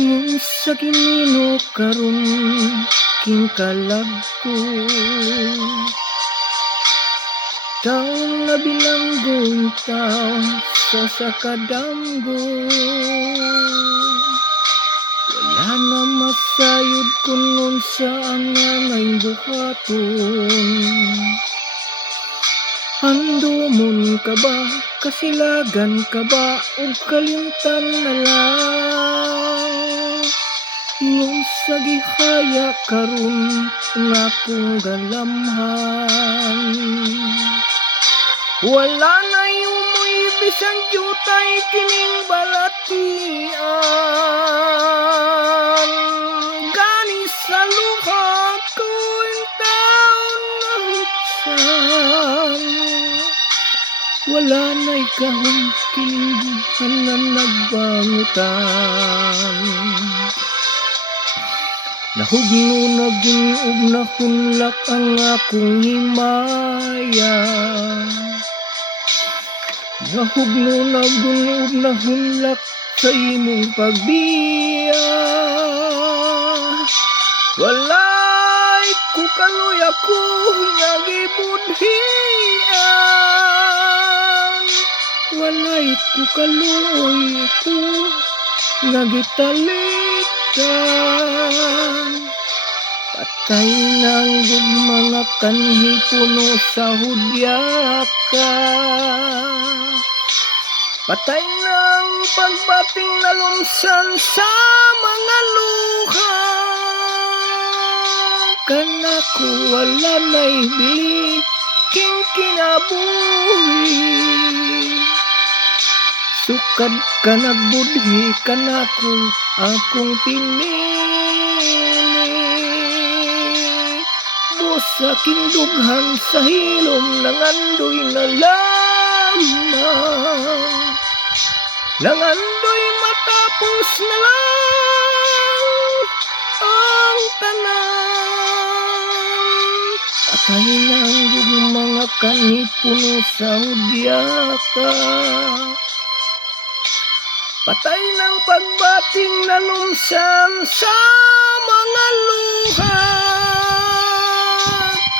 Sa ginino karon king kalagko, taong nabilanggon taon sa sakadamgo. Wala na masayod kung unsa ang angay buhaton. Handumon ka ba, kasilagan ka ba, ug kalimtan na lang. Ingon sa gihaya karon ang akong galamhan. Wala na yumoy bisan jutay kining balatian. Gani sa luha ko'y taon na hutsan. Wala na'y kahong kiningguhan na nagbangutan. Nahugno na ginuog na hunlak ang akong himaya. Nahugno na ginuog na hunlak sa imong pagbiya. Walay ko kaloy ako nga gibudhian. Walay ko kaloy ako nga gitalitan. Patay ng mga kanhi puno sa hudyaka. Patay ng pagbating na lumsan sa mga luha. Kanako wala na'y bili king kinabuhi. Sukad ka nagbudhi kanako akong pinili. Busa king dughan sa hilom nangandoy na lamang. Nangandoy matapos na lang ang tanan. Patay ng mga kanhi puno sa hudyaka. Patay ng pagbating na lumsan sa mga luha.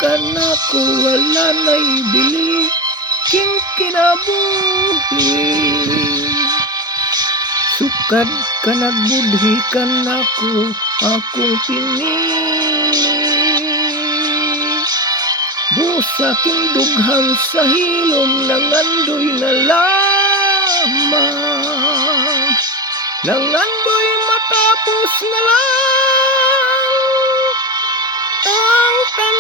Kanako wala na'y bili king kinabuhi. Sukad ka nagbudhi kanako akong pinili. Busa king dughan sa hilom nangandoy na lamang. Nangandoy matapos na lang ang tanan.